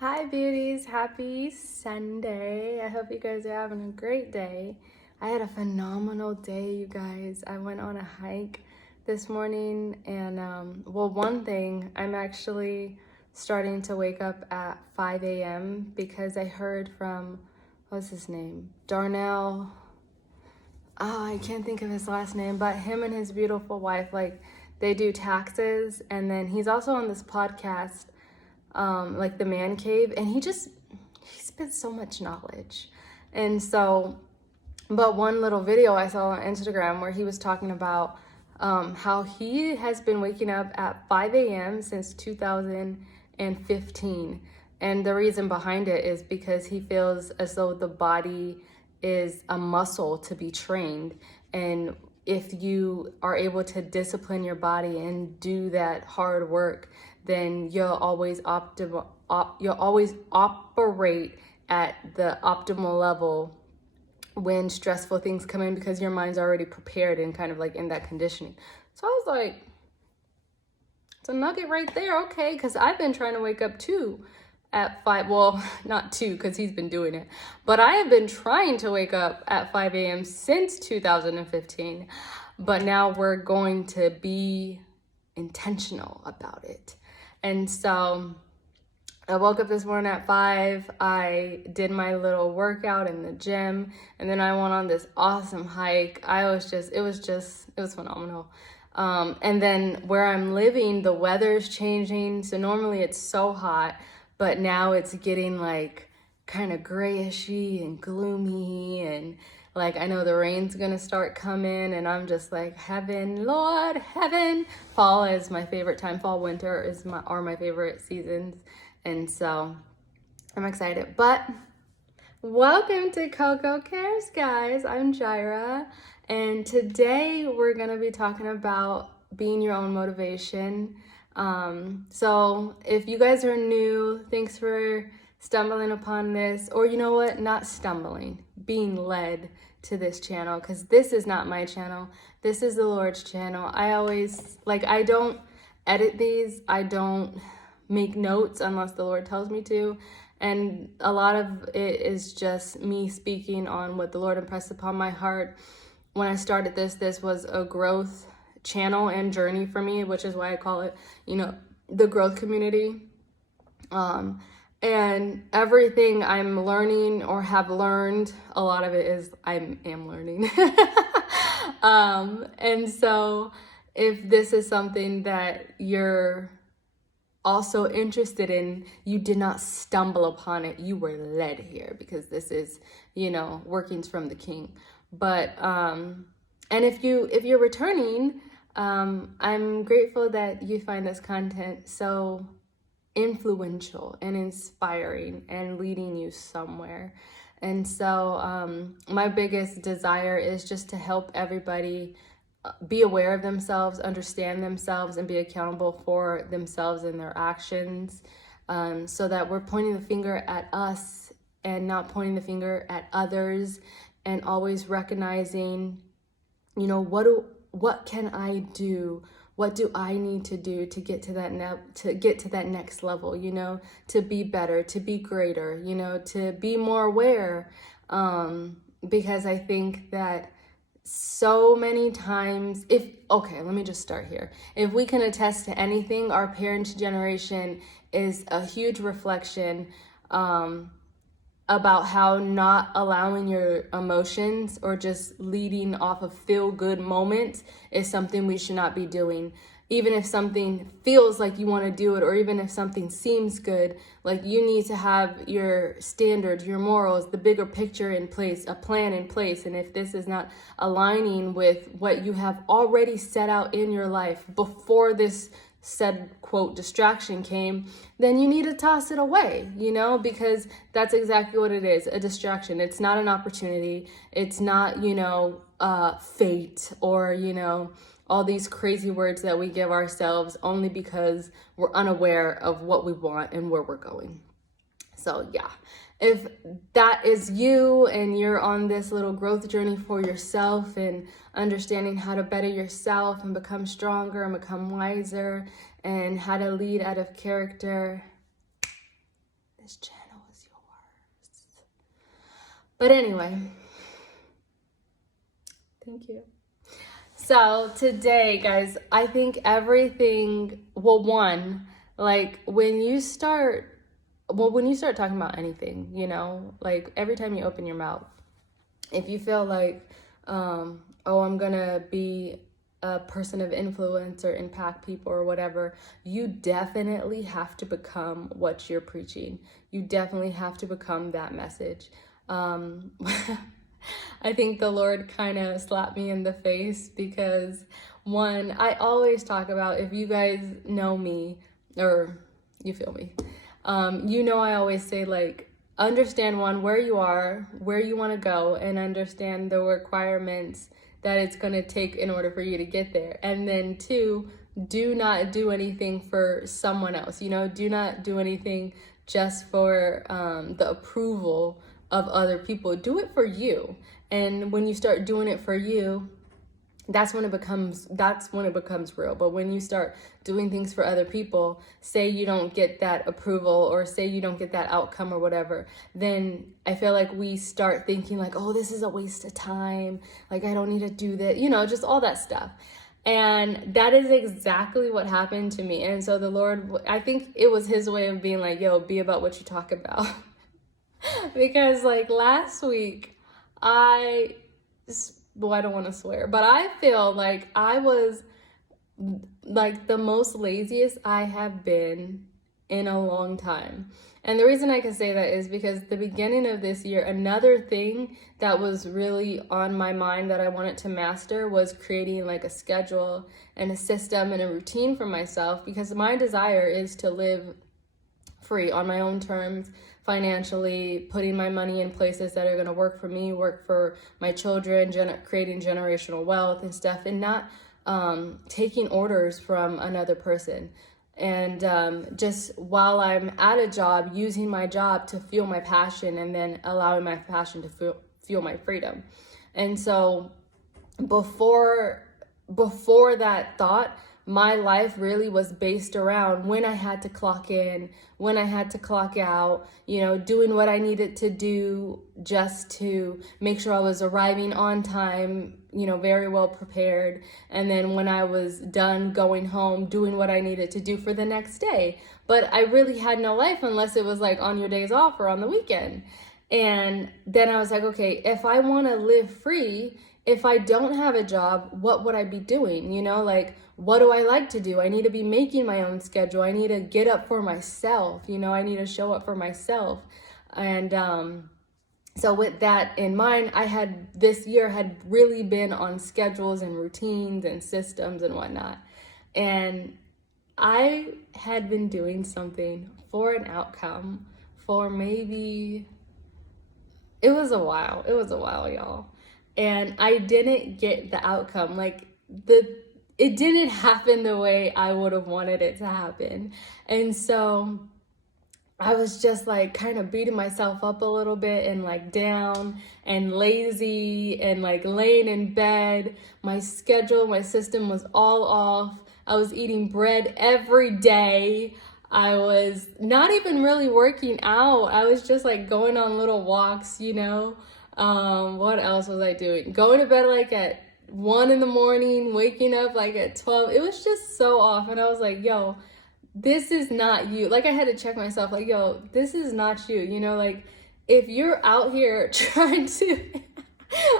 Hi beauties, happy Sunday. I hope you guys are having a great day. I had a phenomenal day, you guys. I went on a hike this morning and one thing, I'm actually starting to wake up at 5 a.m. because I heard from, what's his name? Darnell. Oh, I can't think of his last name, but him and his beautiful wife, like they do taxes, and then he's also on this podcast like the man cave, and he spits so much knowledge. And so, but one little video I saw on Instagram where he was talking about how he has been waking up at 5 a.m. since 2015. And the reason behind it is because he feels as though the body is a muscle to be trained. And if you are able to discipline your body and do that hard work, then you'll always operate at the optimal level when stressful things come in, because your mind's already prepared and kind of like in that conditioning. So I was like, it's a nugget right there, okay, because I've been trying to wake up too at 5, well, not 2 because he's been doing it, but I have been trying to wake up at 5 a.m. since 2015, but now we're going to be intentional about it. And so I woke up this morning at 5, I did my little workout in the gym, and then I went on this awesome hike. It was phenomenal. And then where I'm living, the weather's changing. So normally it's so hot, but now it's getting like kind of grayishy and gloomy, and like I know the rain's gonna start coming, and I'm just like, heaven, Lord, heaven. Fall is my favorite time. Fall, winter are my favorite seasons, and so I'm excited. But welcome to Coco Cares, guys. I'm Jireh, and today we're gonna be talking about being your own motivation. So if you guys are new, thanks for stumbling upon this, or you know what, not stumbling, being led to this channel, because this is not my channel. This is the Lord's channel. I don't edit these. I don't make notes unless the Lord tells me to. And a lot of it is just me speaking on what the Lord impressed upon my heart. When I started this was a growth channel and journey for me, which is why I call it, the growth community. And everything I'm learning or have learned, a lot of it is I am learning. And so if this is something that you're also interested in, you did not stumble upon it, you were led here, because this is, workings from the King. But and if you're returning, I'm grateful that you find this content so influential and inspiring and leading you somewhere. And so my biggest desire is just to help everybody be aware of themselves, understand themselves, and be accountable for themselves and their actions, so that we're pointing the finger at us and not pointing the finger at others, and always recognizing, what can I do? What do I need to do to get to that next level, to be better, to be greater, to be more aware, because I think that so many times, let me just start here. If we can attest to anything, our parents' generation is a huge reflection about how not allowing your emotions or just leading off of feel-good moments is something we should not be doing. Even if something feels like you want to do it, or even if something seems good, like you need to have your standards, your morals, the bigger picture in place, a plan in place. And if this is not aligning with what you have already set out in your life before this said quote distraction came, then you need to toss it away, because that's exactly what it is, a distraction. It's not an opportunity. It's not, fate, or, all these crazy words that we give ourselves only because we're unaware of what we want and where we're going. So yeah, if that is you and you're on this little growth journey for yourself and understanding how to better yourself and become stronger and become wiser and how to lead out of character, this channel is yours. But anyway, thank you. So today, guys, I think everything, well, one, like when you start talking about anything, you know, like every time you open your mouth, if you feel like, oh, I'm gonna be a person of influence or impact people or whatever, you definitely have to become what you're preaching. You definitely have to become that message. I think the Lord kind of slapped me in the face because, one, I always talk about, if you guys know me or you feel me, you know, I always say, like, understand, one, where you are, where you want to go, and understand the requirements that it's going to take in order for you to get there. And then two, do not do anything for someone else. You know, do not do anything just for the approval of other people. Do it for you. And when you start doing it for you, that's when it becomes real. But when you start doing things for other people, say you don't get that approval or say you don't get that outcome or whatever, then I feel like we start thinking like, oh, this is a waste of time. Like, I don't need to do that, you know, just all that stuff. And that is exactly what happened to me. And so the Lord, I think it was his way of being like, yo, be about what you talk about. Because like last week, I don't want to swear, but I feel like I was like the most laziest I have been in a long time. And the reason I can say that is because the beginning of this year, another thing that was really on my mind that I wanted to master was creating like a schedule and a system and a routine for myself, because my desire is to live free on my own terms, financially, putting my money in places that are going to work for me, work for my children, creating generational wealth and stuff, and not taking orders from another person. And just while I'm at a job, using my job to fuel my passion and then allowing my passion to fuel my freedom. And so before that thought, my life really was based around when I had to clock in, when I had to clock out, you know, doing what I needed to do just to make sure I was arriving on time, you know, very well prepared. And then when I was done going home, doing what I needed to do for the next day. But I really had no life unless it was like on your days off or on the weekend. And then I was like, okay, if I want to live free, if I don't have a job, what would I be doing? You know, like, what do I like to do? I need to be making my own schedule. I need to get up for myself. You know, I need to show up for myself. And so with that in mind, this year had really been on schedules and routines and systems and whatnot. And I had been doing something for an outcome for maybe, it was a while, y'all. And I didn't get the outcome. Like, it didn't happen the way I would have wanted it to happen. And so I was just like kind of beating myself up a little bit and like down and lazy and like laying in bed. My schedule, my system was all off. I was eating bread every day. I was not even really working out. I was just like going on little walks, you know. What else was I doing? Going to bed like at 1 a.m, waking up like at 12. It was just so off. And I was like, yo, this is not you. Like, I had to check myself, like, yo, this is not you. You know, like, if you're out here trying to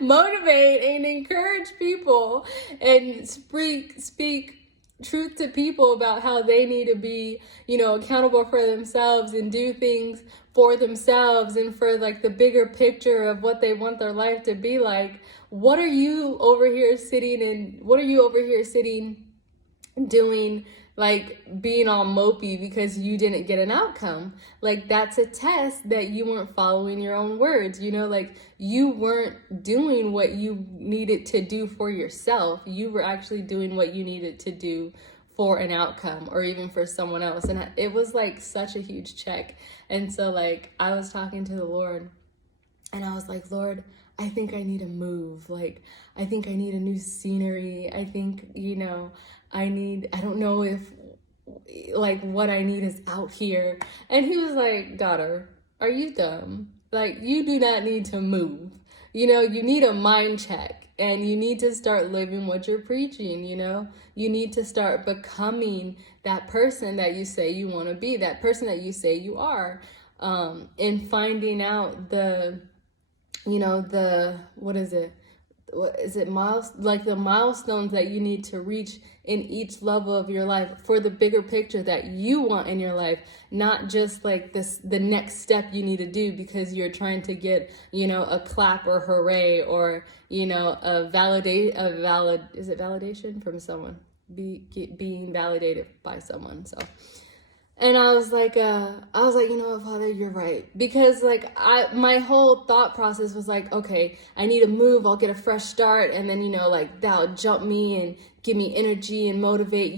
motivate and encourage people and speak truth to people about how they need to be, you know, accountable for themselves and do things for themselves and for like the bigger picture of what they want their life to be like, what are you over here sitting doing, like being all mopey because you didn't get an outcome? Like, that's a test that you weren't following your own words, you know, like you weren't doing what you needed to do for yourself. You were actually doing what you needed to do for an outcome or even for someone else. And it was like such a huge check. And so like I was talking to the Lord and I was like, Lord, I think I need to move. Like, I think I need a new scenery. I think, you know, I don't know if like what I need is out here. And he was like, daughter, are you dumb? Like, you do not need to move. You know, you need a mind check, and you need to start living what you're preaching. You know, you need to start becoming that person that you say you want to be, that person that you say you are, and finding out the, you know, the, what is it, like the milestones that you need to reach in each level of your life for the bigger picture that you want in your life, not just like the next step you need to do because you're trying to get, you know, a clap or hooray, or, you know, is it validation from someone, being validated by someone. So, and I was like, you know what, Father, you're right. Because like my whole thought process was like, okay, I need to move. I'll get a fresh start. And then, you know, like that'll jump me and give me energy and motivate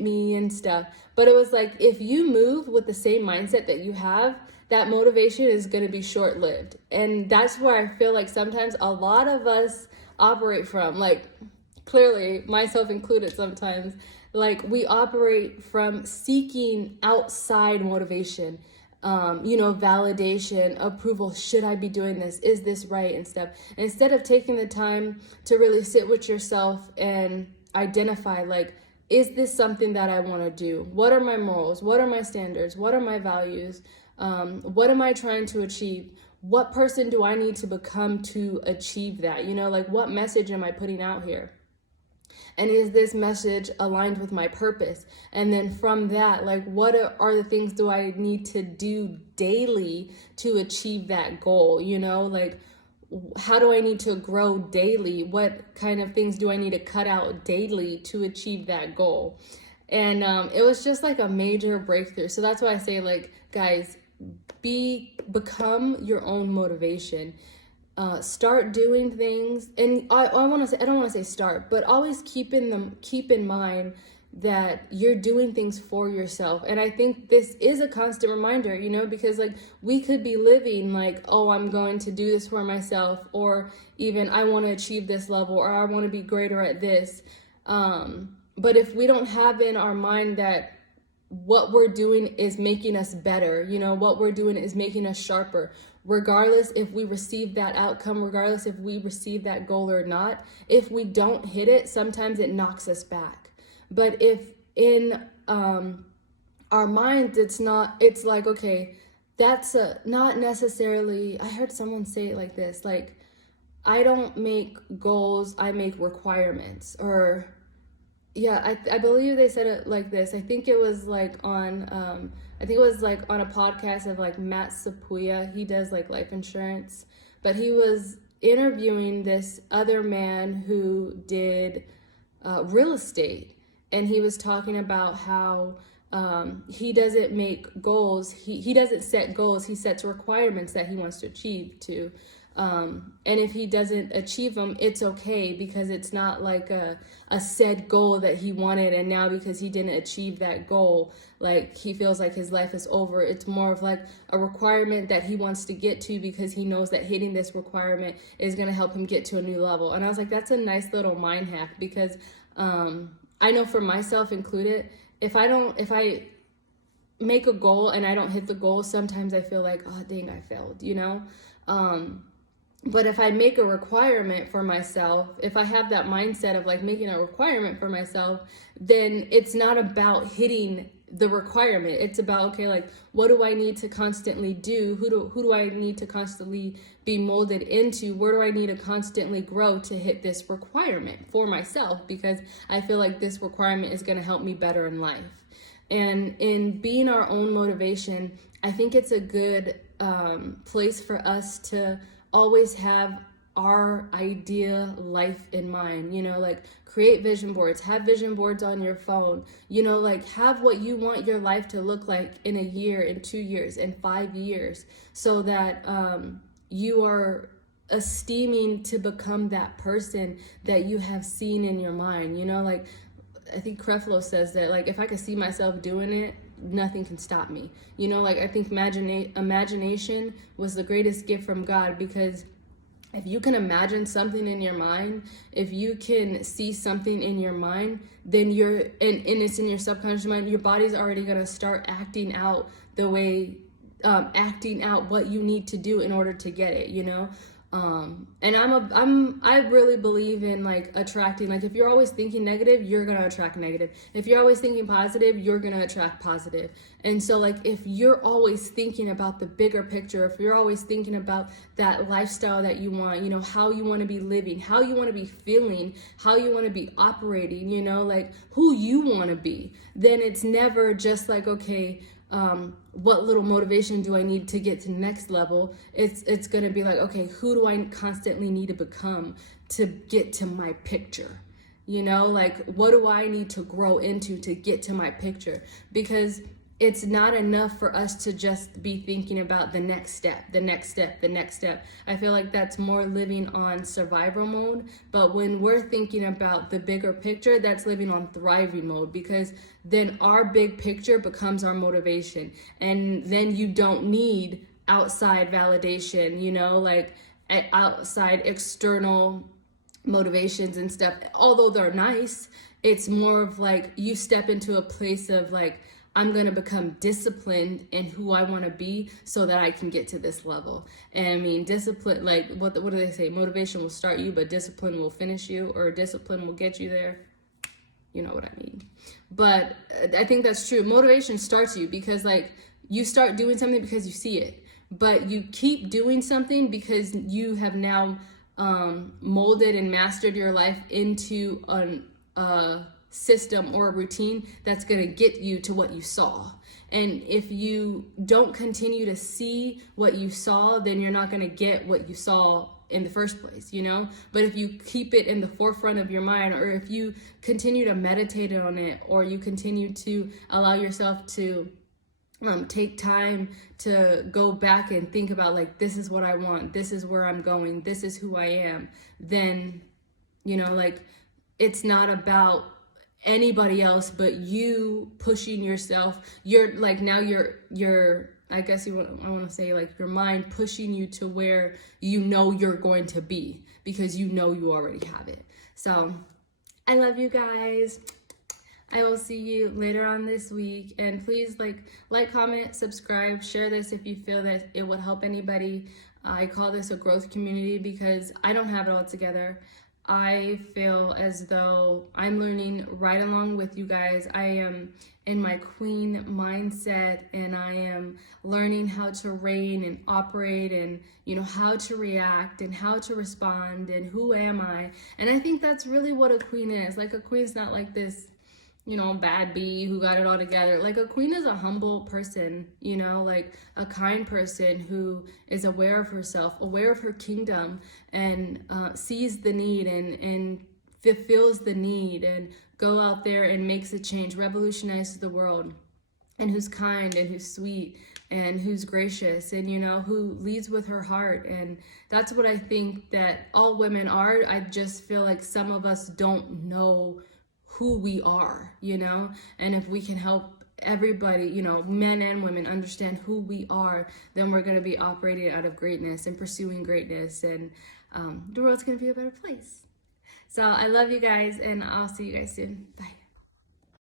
me and stuff. But it was like, if you move with the same mindset that you have, that motivation is going to be short lived. And that's where I feel like sometimes a lot of us operate from, like clearly myself included sometimes. Like we operate from seeking outside motivation, you know, validation, approval. Should I be doing this? Is this right? And stuff. And instead of taking the time to really sit with yourself and identify, like, is this something that I want to do? What are my morals? What are my standards? What are my values? What am I trying to achieve? What person do I need to become to achieve that? You know, like what message am I putting out here? And is this message aligned with my purpose? And then from that, like, what are the things do I need to do daily to achieve that goal? You know, like, how do I need to grow daily? What kind of things do I need to cut out daily to achieve that goal? And it was just like a major breakthrough. So that's why I say, like, guys, become your own motivation. Start doing things, and I don't want to say start, but always keep in mind that you're doing things for yourself. And I think this is a constant reminder, you know, because like we could be living like, oh, I'm going to do this for myself, or even I want to achieve this level, or I want to be greater at this. But if we don't have in our mind that what we're doing is making us better, you know, what we're doing is making us sharper, regardless if we receive that outcome, regardless if we receive that goal or not. If we don't hit it, sometimes it knocks us back. But if in our mind, it's like, okay, that's not necessarily, I heard someone say it like this, like, I don't make goals, I make requirements. Or yeah, I believe they said it like this. I think it was like on a podcast of like Matt Sapuya. He does like life insurance, but he was interviewing this other man who did real estate, and he was talking about how he doesn't make goals. He doesn't set goals. He sets requirements that he wants to achieve to. And if he doesn't achieve them, it's okay, because it's not like a set goal that he wanted, and now because he didn't achieve that goal, like he feels like his life is over. It's more of like a requirement that he wants to get to, because he knows that hitting this requirement is going to help him get to a new level. And I was like, that's a nice little mind hack, because I know for myself included, if I make a goal and I don't hit the goal, sometimes I feel like, oh dang, I failed, you know. But if I make a requirement for myself, if I have that mindset of like making a requirement for myself, then it's not about hitting the requirement. It's about, okay, like, what do I need to constantly do? Who do I need to constantly be molded into? Where do I need to constantly grow to hit this requirement for myself? Because I feel like this requirement is going to help me better in life. And in being our own motivation, I think it's a good place for us to always have our idea life in mind, you know, like create vision boards, have vision boards on your phone, you know, like have what you want your life to look like in a year, in 2 years, in 5 years, so that you are esteeming to become that person that you have seen in your mind, you know, like I think Creflo says that, like, if I could see myself doing it, nothing can stop me. You know, like I think imagination was the greatest gift from God, because if you can imagine something in your mind, if you can see something in your mind, then and it's in your subconscious mind, your body's already going to start acting out the way, acting out what you need to do in order to get it, you know? And I really believe in like attracting, like if you're always thinking negative, you're going to attract negative. If you're always thinking positive, you're going to attract positive. And so like, if you're always thinking about the bigger picture, if you're always thinking about that lifestyle that you want, you know, how you want to be living, how you want to be feeling, how you want to be operating, you know, like who you want to be, then it's never just like, okay, what little motivation do I need to get to the next level? It's going to be like, okay, who do I constantly need to become to get to my picture? You know, like what do I need to grow into to get to my picture? Because it's not enough for us to just be thinking about the next step, the next step, the next step. I feel like that's more living on survival mode. But when we're thinking about the bigger picture, that's living on thriving mode, because then our big picture becomes our motivation. And then you don't need outside validation, you know, like outside external motivations and stuff. Although they're nice, it's more of like you step into a place of like, I'm going to become disciplined in who I want to be so that I can get to this level. And I mean, discipline, like what do they say? Motivation will start you, but discipline will finish you, or discipline will get you there. You know what I mean? But I think that's true. Motivation starts you because like you start doing something because you see it, but you keep doing something because you have now molded and mastered your life into a system or a routine that's going to get you to what you saw. And if you don't continue to see what you saw, then you're not going to get what you saw in the first place, you know? But if you keep it in the forefront of your mind, or if you continue to meditate on it, or you continue to allow yourself to take time to go back and think about like, this is what I want, this is where I'm going, this is who I am, then, you know, like it's not about anybody else but you pushing yourself. You're like, now you're I guess I want to say like your mind pushing you to where you know you're going to be, because you know you already have it. So I love you guys. I will see you later on this week, and please like, comment, subscribe, share this if you feel that it would help anybody. I call this a growth community because I don't have it all together. I feel as though I'm learning right along with you guys. I am in my queen mindset, and I am learning how to reign and operate, and you know, how to react and how to respond, and who am I. And I think that's really what a queen is. Like a queen's not like this, you know, bad bee who got it all together. Like a queen is a humble person, you know, like a kind person who is aware of herself, aware of her kingdom, and sees the need and fulfills the need, and go out there and makes a change, revolutionizes the world, and who's kind and who's sweet and who's gracious, and you know, who leads with her heart. And that's what I think that all women are. I just feel like some of us don't know who we are, you know, and if we can help everybody, you know, men and women, understand who we are, then we're going to be operating out of greatness and pursuing greatness, and the world's going to be a better place. So I love you guys, and I'll see you guys soon. Bye.